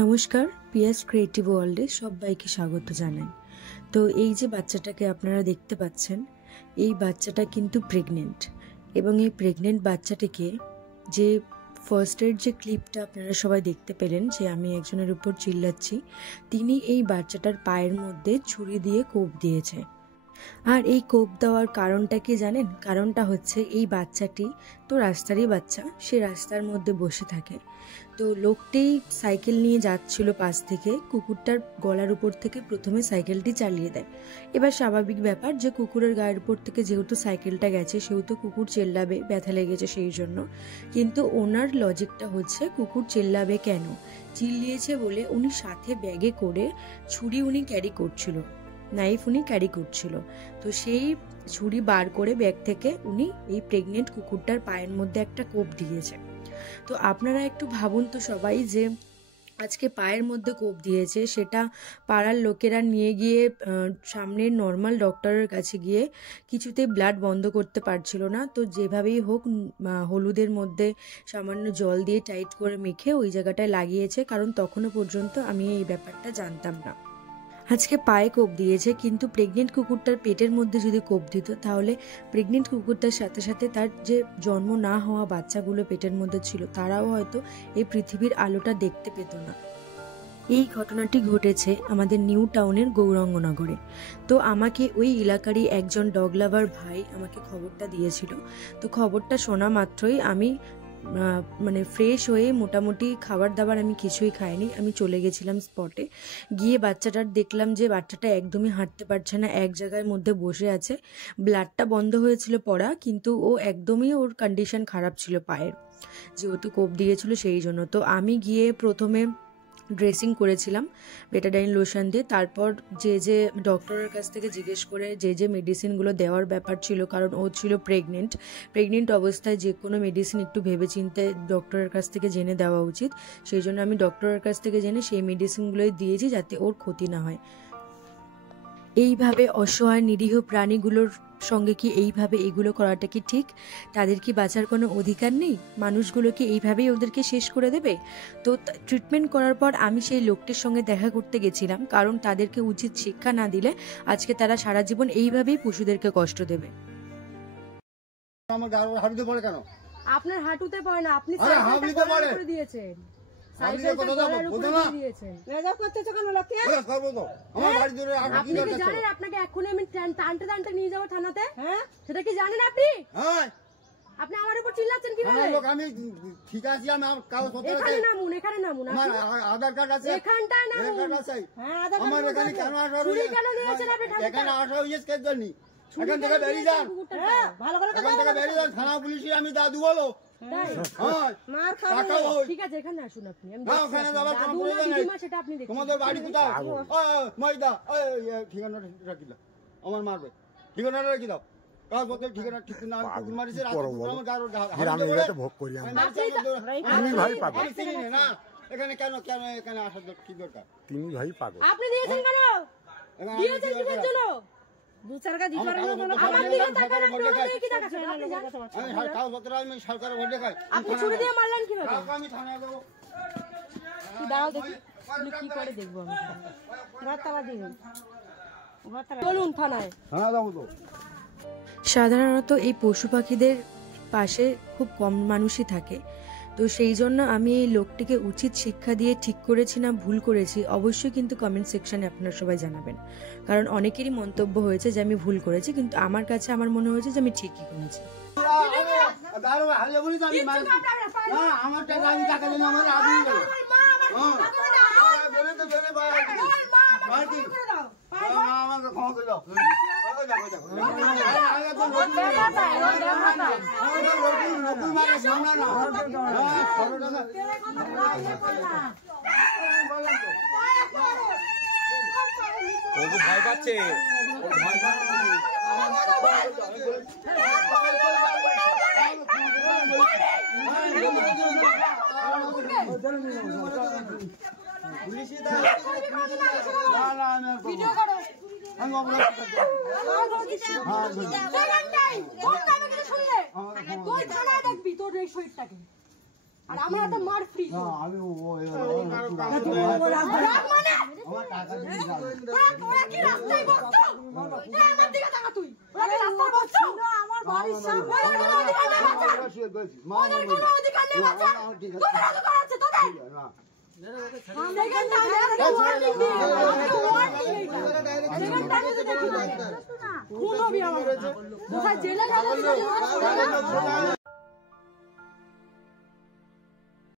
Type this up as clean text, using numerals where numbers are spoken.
নমস্কার, PS creative ওয়ার্ল্ডে সবাইকে স্বাগত জানাই। তো এই যে বাচ্চাটাকে আপনারা দেখতে পাচ্ছেন, এই বাচ্চাটা কিন্তু প্রেগনেন্ট, এবং এই প্রেগনেন্ট বাচ্চাটিকে যে ফার্স্ট এড যে ক্লিপটা আপনারা সবাই দেখতে পেলেন, যে আমি একজনের উপর চিল্লাচ্ছি, তিনি এই বাচ্চাটার পায়ের মধ্যে ছুরি দিয়ে কোপ দিয়েছে। আর এই কোপ দেওয়ার কারণটা কি জানেন? কারণটা হচ্ছে এই বাচ্চাটি তো রাস্তারই বাচ্চা, সে রাস্তার মধ্যে বসে থাকে। তো লোকটি সাইকেল নিয়ে যাচ্ছিল পাশ থেকে, কুকুরটার গলার উপর থেকে প্রথমে সাইকেলটি চালিয়ে দেয়। এবার স্বাভাবিক ব্যাপার যে কুকুরের গায়ের উপর থেকে যেহেতু সাইকেলটা গেছে, সেহেতু কুকুর চেল্লাবে, ব্যথা লেগেছে সেই জন্য। কিন্তু ওনার লজিকটা হচ্ছে কুকুর চেল্লাবে কেন? চিল্লিয়েছে বলে উনি সাথে ব্যাগে করে ছুরি উনি ক্যারি করছিল, নাইফ উনি ক্যারি করছিল। তো সেই ছুরি বার করে ব্যাগ থেকে উনি এই প্রেগনেন্ট কুকুরটার পায়ের মধ্যে একটা কোপ দিয়েছে। তো আপনারা একটু ভাবুন তো সবাই, যে আজকে পায়ের মধ্যে কোপ দিয়েছে, সেটা পাড়ার লোকেরা নিয়ে গিয়ে সামনের নর্মাল ডক্টরের কাছে গিয়ে কিছুতেই ব্লাড বন্ধ করতে পারছিল না। তো যেভাবেই হোক হলুদের মধ্যে সামান্য জল দিয়ে টাইট করে মেখে ওই জায়গাটায় লাগিয়েছে, কারণ তখনও পর্যন্ত আমি এই ব্যাপারটা জানতাম না। আজকে পায়ে কোপ দিয়েছে, কিন্তু প্রেগনেন্ট কুকুরটার পেটের মধ্যে যদি কোপ দিত, তাহলে প্রেগনেন্ট কুকুরটার সাথে সাথে তার যে জন্ম না হওয়া বাচ্চাগুলো পেটের মধ্যে ছিল, তারাও হয়তো এই পৃথিবীর আলোটা দেখতে পেত না। এই ঘটনাটি ঘটেছে আমাদের নিউ টাউনের গৌরাঙ্গনগরে। তো আমাকে ওই এলাকারই একজন ডগ লাভার ভাই আমাকে খবরটা দিয়েছিল। তো খবরটা শোনা মাত্রই আমি ফ্রেশ হয়ে, মোটামুটি খাবার দাবার আমি কিছুই খাইনি, আমি চলে গেছিলাম স্পটে। গিয়ে বাচ্চাটার দেখলাম যে বাচ্চাটা একদমই হাঁটতে পারছে না, এক জায়গার মধ্যে বসে আছে। ব্লাডটা বন্ধ হয়েছিল পড়া, কিন্তু ও একদমই, ওর কন্ডিশন খারাপ ছিল পায়ের, যেহেতু কোপ দিয়েছিল সেই জন্য। তো আমি গিয়ে প্রথমে ড্রেসিং করেছিলাম বেটাডাইন লোশন দিয়ে। তারপর যে ডক্টরের কাছ থেকে জিজ্ঞেস করে যে মেডিসিনগুলো দেওয়ার ব্যাপার ছিল, কারণ ও ছিল প্রেগনেন্ট অবস্থায় যে কোনো মেডিসিন একটু ভেবেচিন্তে ডক্টরের কাছ থেকে জেনে দেওয়া উচিত। সেই জন্য আমি ডক্টরের কাছ থেকে জেনে সেই মেডিসিনগুলোই দিয়েছি, যাতে ওর ক্ষতি না হয়। এইভাবে অসহায় নিরীহ প্রাণীগুলোর সঙ্গে কি এইভাবে এগুলো করাটা কি ঠিক? তাদের কি বাঁচার কোনো অধিকার নেই? মানুষগুলো কি এইভাবেই ওদেরকে শেষ করে দেবে? তো ট্রিটমেন্ট করার পর আমি সেই লোকটির সঙ্গে দেখা করতে গেছিলাম, কারণ তাদেরকে উচিত শিক্ষা না দিলে আজকে তারা সারা জীবন এইভাবেই পশুদেরকে কষ্ট দেবে। আমার হাঁটুতে পড়ে কেন? আপনার হাঁটুতে পড়ে না, আপনি হাঁটুতে পড়ে দিয়েছেন। আপনি জানেন আপনাকে এক্ষুনি আমি টানতে টানতে নিয়ে যাবো থানাতে? হ্যাঁ, সেটা কি জানেন আপনি? আপনি আমার উপর চিল্লাচ্ছেন কিভাবে? আমি ঠিক আছে, আমি এখানে নামুন, এখানে নামুন। আধার কার্ড আছে, এখানটায় নামুন। আমার এখানে কেন আসা? চুরি কেন নিয়েছেন আপনি? এখানে আসা হয়েছে কে জানি? এখান থেকে বেরিয়ে যান, এখান থেকে বেরিয়ে যান। থানা পুলিশে আমি দাদু বলো। ঠিক আছে, এখানে আসুন আপনি। তোমাদের বাড়ি কোথাও? ঠিকানাটা রাখি দাও, আমার মারবে। ঠিকানাটা রাখি দাও, ঠিকানা ঠিক না। কুকুর মারিছে না, এখানে কেন কেন এখানে আসার কি দরকার? তিনি ভাই পাগল। আপনি দিয়েছেন কেন? দিয়েছেন কিসের জন্য? আমি সরকারের ভোট দেখাই। আপনি ছুরি দিয়ে মারলেন কিভাবে? আমি থানায় যাবো। দাঁড়াও দেখি কি করে, দেখবো আমি। বলুন থানায়। যাবো তো। সাধারণত এই পশু পাখিদের পাশে খুব কম মানুষই থাকে। তো সেই জন্য আমি এই লোকটিকে উচিত শিক্ষা দিয়ে ঠিক করেছি না ভুল করেছি, অবশ্যই কিন্তু কমেন্ট সেকশনে আপনারা সবাই জানাবেন। কারণ অনেকেরই মন্তব্য হয়েছে যে আমি ভুল করেছি, কিন্তু আমার কাছে আমার মনে হয়েছে যে আমি ঠিকই করেছি। ভয় পাচ্ছে, তুই থানায় দেখবি। তোর এই শরীরটাকে, আর আমার হাতে মার ফ্রি। আমি আমার টাকা দিয়ে যাবো। তোরা কি রাস্তায় বসছো? আমার দিকে তাকা তুই। তোরা কি রাস্তায় বসছো? আমার বাড়ির সামনে ওদের কোনো অধিকার নেই বাচ্চা। ওদের কোনো অধিকার নেই বাচ্চা। তোদের অধিকার আছে তোদের। সেকেন্ড টাইম ওয়ার্নিং দিয়ে সেকেন্ড টাইমে তো দেখি না। খুন হবি আমার। কোথায় জেলে যাবে?